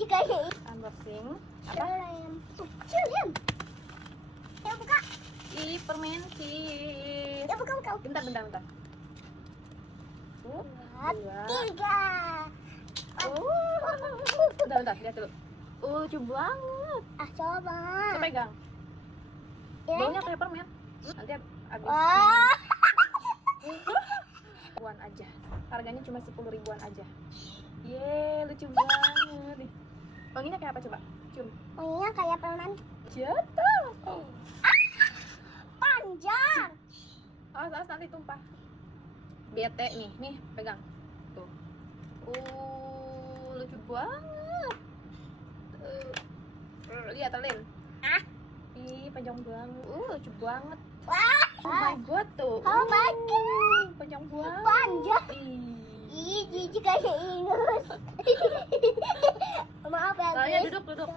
jijik kayak ini. Unboxing. Lem. Lem. Ya buka. Ih, permen cheese. Ya buka. Bentar. Dua, tiga. Bentar, lihat dulu. Lucu banget. Coba. Coba pegang. Ya. Baunya kayak permen. Nanti habis Wah. ribuan aja. Harganya cuma 10 ribuan aja. Ye, lucu banget. Wanginya kayak apa coba? Cium. Wanginya kayak permen. Jatuh. Panjang. Awas nanti tumpah. Bete nih pegang. Tuh. Lucu banget. Lihat Alin. Ih, panjang banget. Lucu banget. Wah. Oh my god tuh. Oh my god. Panjang banget. Panjang. Ih. Jijik kayak ingus. Maaf ya Soalnya guys. duduk.